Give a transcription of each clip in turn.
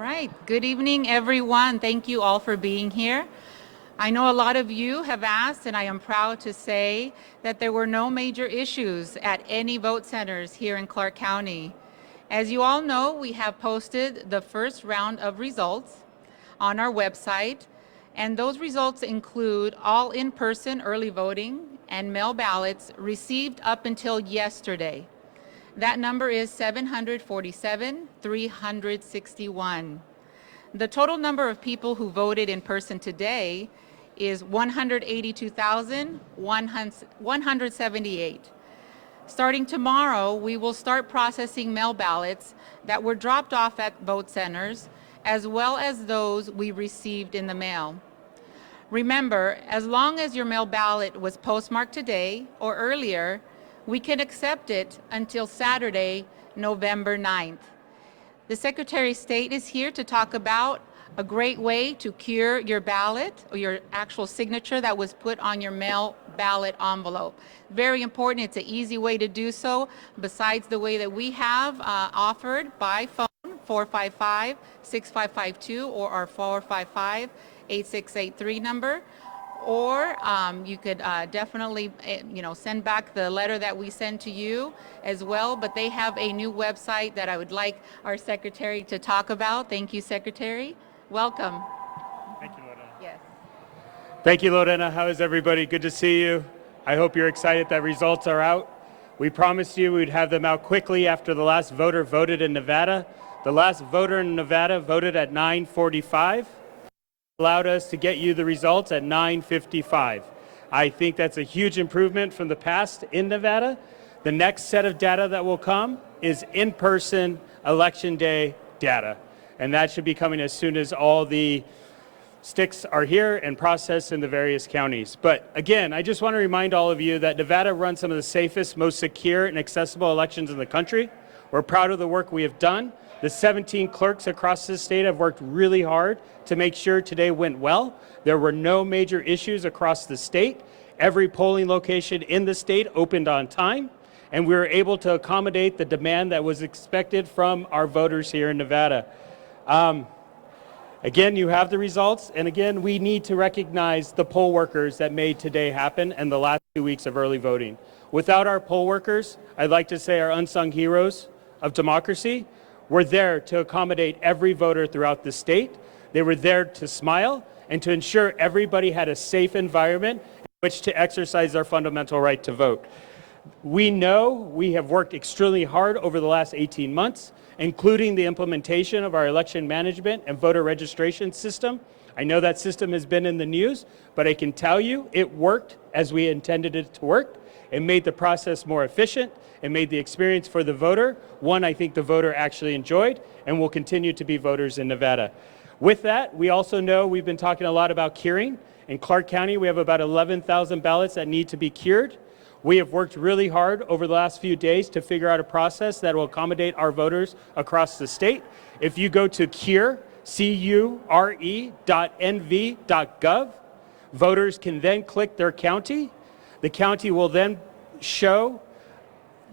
right. Good evening, everyone. Thank you all for being here. I know a lot of you have asked, and I am proud to say that there were no major issues at any vote centers here in Clark County. As you all know, we have posted the first round of results on our website, and those results include all in-person early voting and mail ballots received up until yesterday. That number is 747,361. The total number of people who voted in person today is 182,178. Starting tomorrow, we will start processing mail ballots that were dropped off at vote centers, as well as those we received in the mail. Remember, as long as your mail ballot was postmarked today or earlier, we can accept it until Saturday, November 9th. The Secretary of State is here to talk about a great way to cure your ballot or your actual signature that was put on your mail ballot envelope. Very important. It's an easy way to do so, besides the way that we have offered by phone, 455-6552 or our 455-8683 number. Or you could definitely, send back the letter that we send to you as well. But they have a new website that I would like our Secretary to talk about. Thank you, Secretary. Welcome. Thank you, Lorena. Yes. Thank you, Lorena. How is everybody? Good to see you. I hope you're excited that results are out. We promised you we'd have them out quickly after the last voter voted in Nevada. The last voter in Nevada voted at 9:45. Allowed us to get you the results at 9:55. I think that's a huge improvement from the past in Nevada. The next set of data that will come is in-person election day data. And that should be coming as soon as all the sticks are here and processed in the various counties. But again, I just want to remind all of you that Nevada runs some of the safest, most secure and accessible elections in the country. We're proud of the work we have done. The 17 clerks across the state have worked really hard to make sure today went well. There were no major issues across the state. Every polling location in the state opened on time, and we were able to accommodate the demand that was expected from our voters here in Nevada. Again, you have the results, and again, we need to recognize the poll workers that made today happen and the last 2 weeks of early voting. Without our poll workers, I'd like to say our unsung heroes of democracy, were there to accommodate every voter throughout the state. They were there to smile and to ensure everybody had a safe environment in which to exercise their fundamental right to vote. We know we have worked extremely hard over the last 18 months, including the implementation of our election management and voter registration system. I know that system has been in the news, but I can tell you it worked as we intended it to work. It made the process more efficient. It made the experience for the voter one I think the voter actually enjoyed and will continue to be voters in Nevada. With that, we also know we've been talking a lot about curing. In Clark County, we have about 11,000 ballots that need to be cured. We have worked really hard over the last few days to figure out a process that will accommodate our voters across the state. If you go to cure.nv.gov, voters can then click their county. The county will then show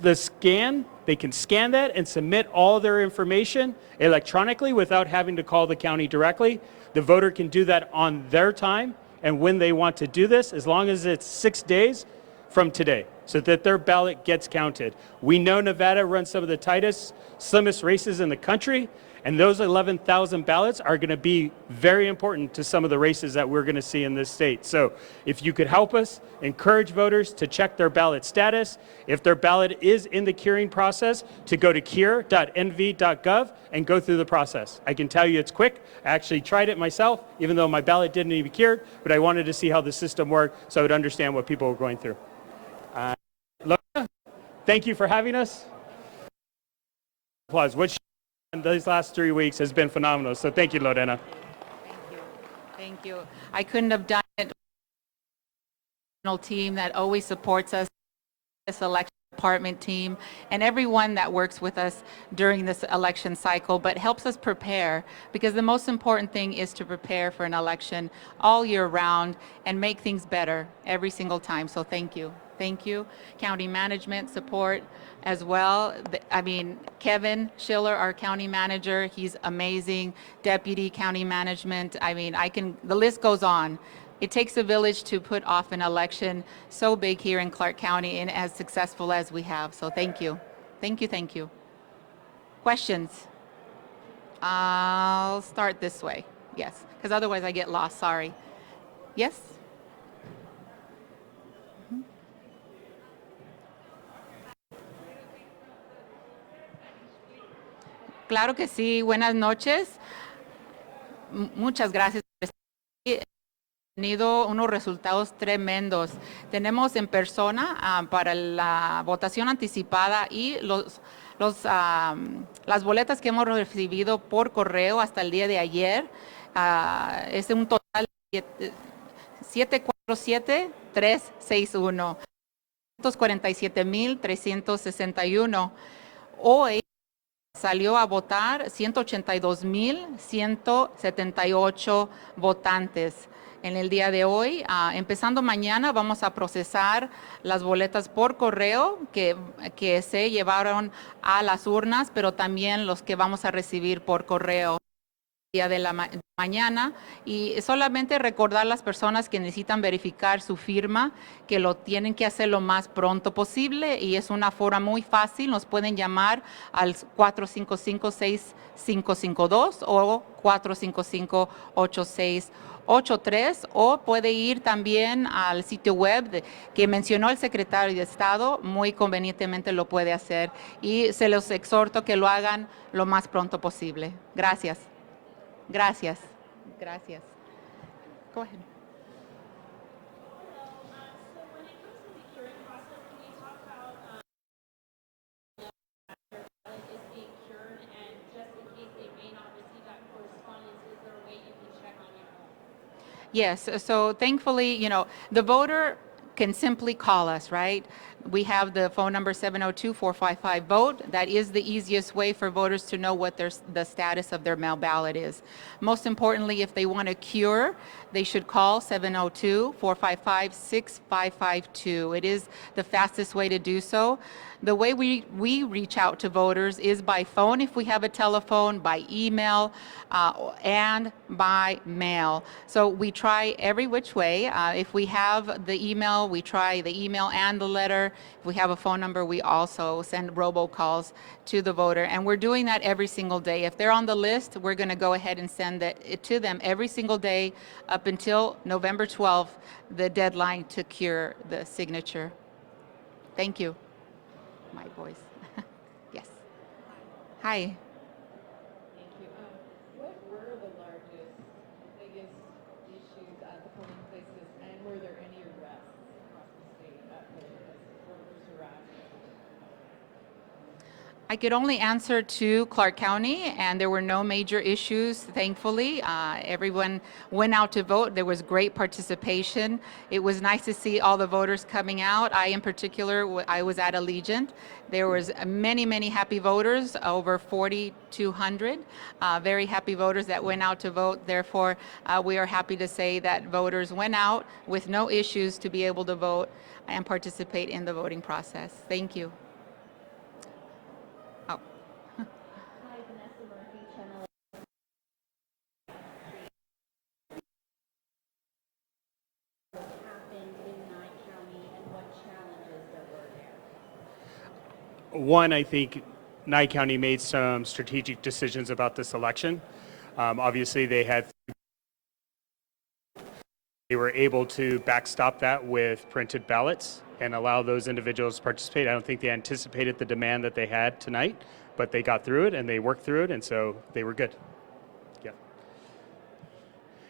the scan. They can scan that and submit all their information electronically without having to call the county directly. The voter can do that on their time and when they want to do this, as long as it's 6 days from today, so that their ballot gets counted. We know Nevada runs some of the tightest, slimmest races in the country, and those 11,000 ballots are going to be very important to some of the races that we're going to see in this state. So if you could help us encourage voters to check their ballot status, if their ballot is in the curing process, to go to cure.nv.gov and go through the process. I can tell you it's quick. I actually tried it myself, even though my ballot didn't even cured, but I wanted to see how the system worked so I would understand what people were going through. Lorena, thank you for having us. Applause. What these last 3 weeks has been phenomenal. So thank you, Lorena. Thank you. Thank you. I couldn't have done it. Team that always supports us, this election department team, and everyone that works with us during this election cycle, but helps us prepare, because the most important thing is to prepare for an election all year round and make things better every single time. So thank you. Thank you. County management support as well. I mean, Kevin Schiller, our county manager, he's amazing. Deputy county management, I mean, the list goes on. It takes a village to put off an election so big here in Clark County and as successful as we have. So thank you. Thank you, thank you. Questions? I'll start this way. Yes, because otherwise I get lost, sorry. Yes? Claro que sí. Buenas noches. Muchas gracias por estar aquí. Hemos tenido unos resultados tremendos. Tenemos en persona para la votación anticipada y las boletas que hemos recibido por correo hasta el día de ayer. Es un total de 747,361. 347,361. Hoy salió a votar 182,178 votantes. En el día de hoy, empezando mañana, vamos a procesar las boletas por correo que se llevaron a las urnas, pero también los que vamos a recibir por correo día de la mañana, y solamente recordar a las personas que necesitan verificar su firma que lo tienen que hacer lo más pronto posible, y es una forma muy fácil. Nos pueden llamar al 455-6552 o 455-8683, o puede ir también al sitio web que mencionó el secretario de Estado. Muy convenientemente lo puede hacer, y se los exhorto que lo hagan lo más pronto posible. Gracias. Gracias. Gracias. Go ahead. Yes, so thankfully, the voter can simply call us, right? We have the phone number 702-455-VOTE. That is the easiest way for voters to know what the status of their mail ballot is. Most importantly, if they want to cure, they should call 702-455-6552. It is the fastest way to do so. The way we reach out to voters is by phone if we have a telephone, by email, and by mail. So we try every which way. If we have the email, we try the email and the letter. If we have a phone number, we also send robocalls to the voter. And we're doing that every single day. If they're on the list, we're going to go ahead and send it to them every single day up until November 12th, the deadline to cure the signature. Thank you. My voice. Yes. Hi. Thank you. What were the biggest issues at the polling places, and were there any arrests across the state at polling places? Voters harassed? I could only answer to Clark County, and there were no major issues, thankfully. Everyone went out to vote. There was great participation. It was nice to see all the voters coming out. I, in particular, I was at Allegiant. There was many, many happy voters, over 4,200 very happy voters that went out to vote. Therefore, we are happy to say that voters went out with no issues to be able to vote and participate in the voting process. Thank you. Oh. Hi, Vanessa Murphy, Channel 8. What happened in Nye County and what challenges there were there? One, I think Nye County made some strategic decisions about this election. Obviously, they were able to backstop that with printed ballots and allow those individuals to participate. I don't think they anticipated the demand that they had tonight, but they got through it and they worked through it, and so they were good. Yeah.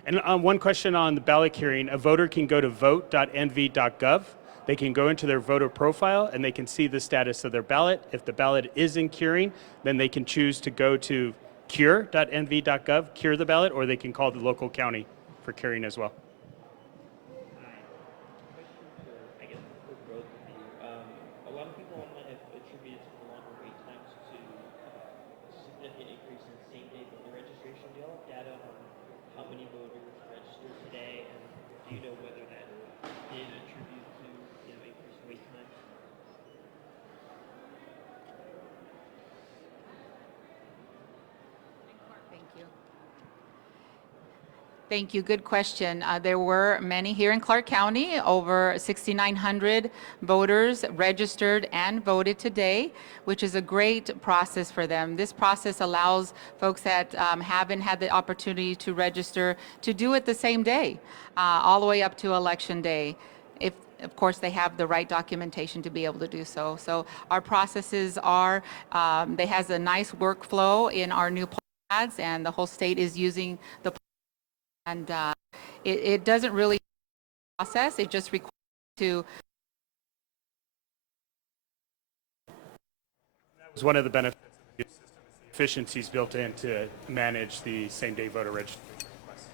And one question on the ballot curing: a voter can go to vote.nv.gov. They can go into their voter profile and they can see the status of their ballot. If the ballot is in curing, then they can choose to go to cure.nv.gov, cure the ballot, or they can call the local county for curing as well. I guess for both of you. A lot of people online have attributed some of the longer wait times to significant increase in same-day voter registration. Do you all have data on how many voters registered today, and do you know whether that did attribute to increased wait time? Thank you. Good question. There were many here in Clark County, over 6,900 voters registered and voted today, which is a great process for them. This process allows folks that haven't had the opportunity to register to do it the same day, all the way up to Election Day, if of course they have the right documentation to be able to do so. So our processes are, they has a nice workflow in our new ads, and the whole state is using the and it doesn't really process, it just requires to. That was one of the benefits of the new system, is the efficiencies built in to manage the same-day voter registration requests.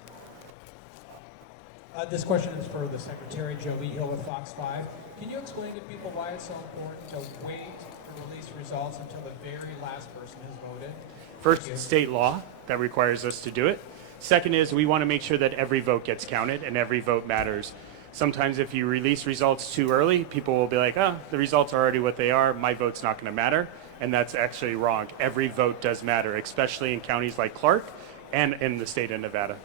This question is for the Secretary, Jolie Hill with Fox 5. Can you explain to people why it's so important to wait to release results until the very last person has voted? First, it's state law that requires us to do it. Second is we want to make sure that every vote gets counted and every vote matters. Sometimes if you release results too early, people will be like, oh, the results are already what they are, my vote's not going to matter. And that's actually wrong. Every vote does matter, especially in counties like Clark and in the state of Nevada.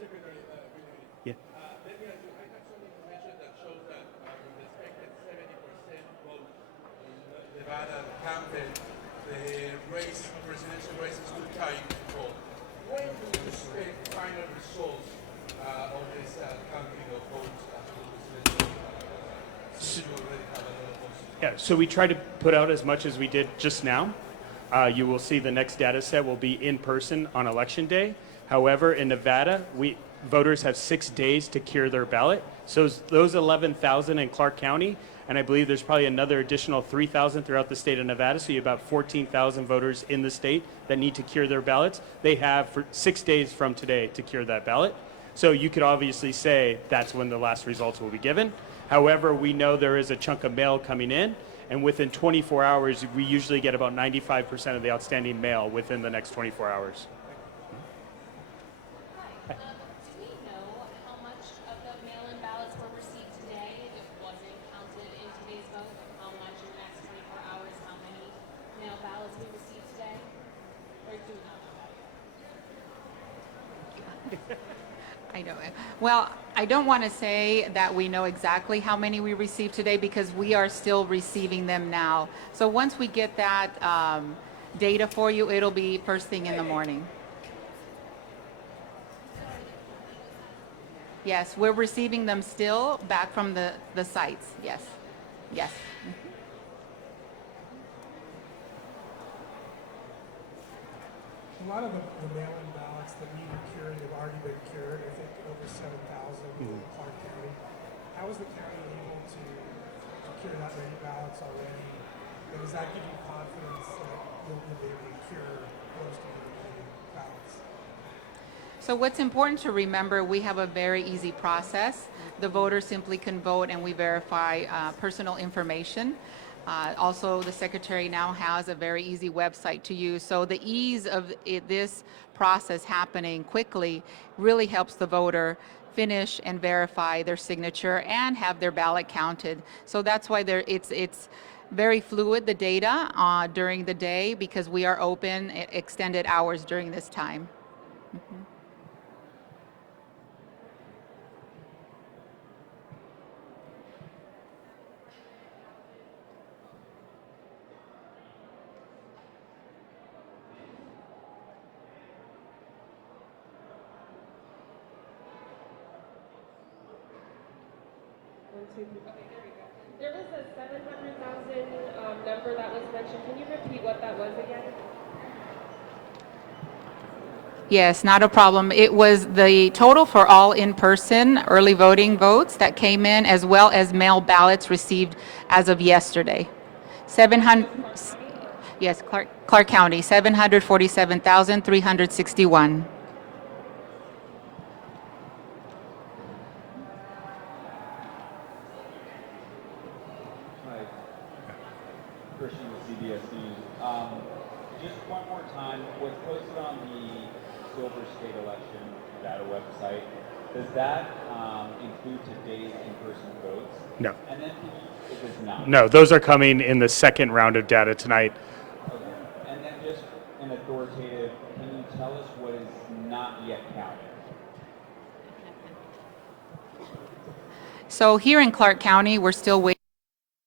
Secretary, Yeah. let me ask you, I have some information that shows that with expected 70% vote in Nevada campaign, the presidential race is too tight to call. When do you expect final results on this counting of votes after the presidential? Since you already have a lot of votes. Yeah, so we try to put out as much as we did just now. You will see the next data set will be in person on Election Day. However, in Nevada, voters have 6 days to cure their ballot. So those 11,000 in Clark County, and I believe there's probably another additional 3,000 throughout the state of Nevada, so you have about 14,000 voters in the state that need to cure their ballots. They have for 6 days from today to cure that ballot. So you could obviously say that's when the last results will be given. However, we know there is a chunk of mail coming in, and within 24 hours, we usually get about 95% of the outstanding mail within the next 24 hours. Do we know how much of the mail-in ballots were received today? If it wasn't counted in today's vote, how much in the next 24 hours, how many mail ballots we received today? Or do we not know that yet? I know. Well, I don't want to say that we know exactly how many we received today because we are still receiving them now. So once we get that data for you, it'll be first thing in the morning. Yes, we're receiving them still back from the sites. Yes. Yes. A lot of the mail-in ballots that need curing have already been cured. I think over 7,000 in Clark County. How is the county able to cure that many ballots already? And does that give you confidence that you'll be able to cure most of the remaining ballots? So what's important to remember, we have a very easy process. The voter simply can vote and we verify personal information. Also, the Secretary now has a very easy website to use. So the ease of this process happening quickly really helps the voter finish and verify their signature and have their ballot counted. So that's why it's very fluid, the data during the day, because we are open extended hours during this time. Mm-hmm. There was a 700,000 number that was mentioned. Can you repeat what that was again? Yes, not a problem. It was the total for all in-person early voting votes that came in, as well as mail ballots received as of yesterday. 700, yes, Clark County, 747,361. Hi, Christian with CBS News. Just one more time, what's posted on the Silver State Election Data website, does that include today's in-person votes? No. And then it does not? No, those are coming in the second round of data tonight. Okay. And then just an authoritative, can you tell tell us what is not yet counted. So here in Clark County, we're still waiting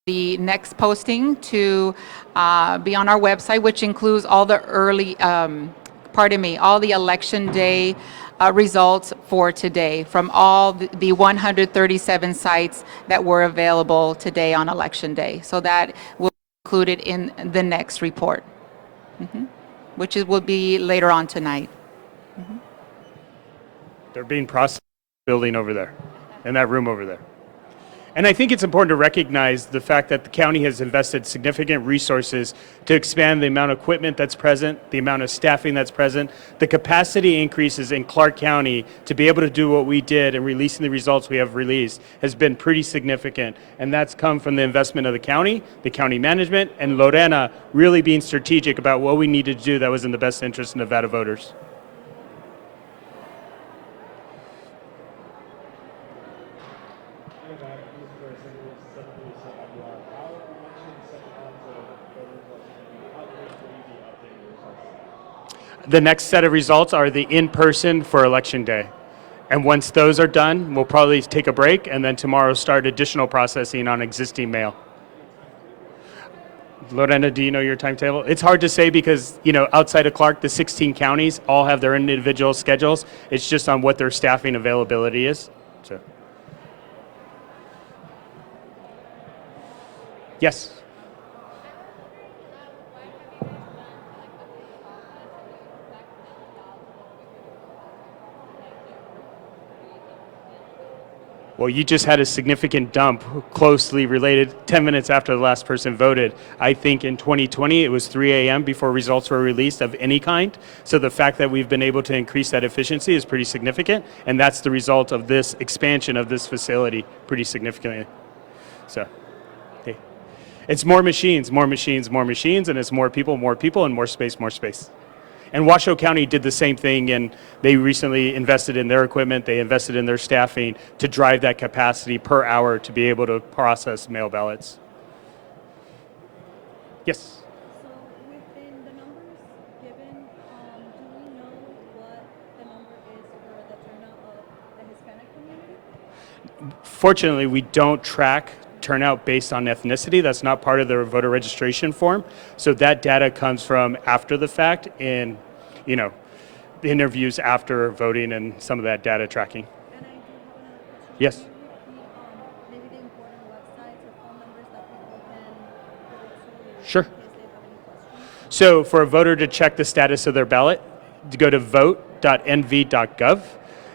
for the next posting to be on our website, which includes all the all the election day results for today from all the 137 sites that were available today on election day. So that will be included in the next report, which will be later on tonight. They're being processed in the building over there, in that room over there. And I think it's important to recognize the fact that the county has invested significant resources to expand the amount of equipment that's present, the amount of staffing that's present. The capacity increases in Clark County to be able to do what we did and releasing the results we have released has been pretty significant. And that's come from the investment of the county management, and Lorena really being strategic about what we needed to do that was in the best interest of Nevada voters. The next set of results are the in-person for Election Day. And once those are done, we'll probably take a break and then tomorrow start additional processing on existing mail. Lorena, do you know your timetable? It's hard to say because, outside of Clark, the 16 counties all have their individual schedules. It's just on what their staffing availability is. So, yes. Well, you just had a significant dump closely related 10 minutes after the last person voted. I think in 2020 it was 3 a.m. before results were released of any kind. So the fact that we've been able to increase that efficiency is pretty significant. And that's the result of this expansion of this facility pretty significantly. So, hey, it's more machines, and it's more people, and more space. And Washoe County did the same thing, and they recently invested in their equipment, they invested in their staffing to drive that capacity per hour to be able to process mail ballots. Yes? So within the numbers given, do we know what the number is for the turnout of the Hispanic community? Fortunately, we don't track turnout based on ethnicity. That's not part of the voter registration form. So that data comes from after the fact in, interviews after voting and some of that data tracking. And I do have another question. Yes. Can you repeat maybe the important websites or phone numbers that people can go to Sure. in case they have any questions? So for a voter to check the status of their ballot, to go to vote.nv.gov.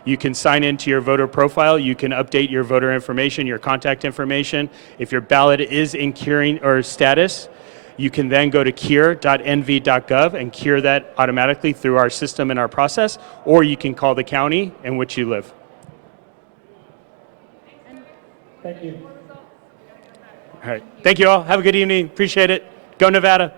You can sign into your voter profile. You can update your voter information, your contact information. If your ballot is in curing or status, you can then go to cure.nv.gov and cure that automatically through our system and our process, or you can call the county in which you live. Thank you. All right. Thank you all. Have a good evening. Appreciate it. Go Nevada.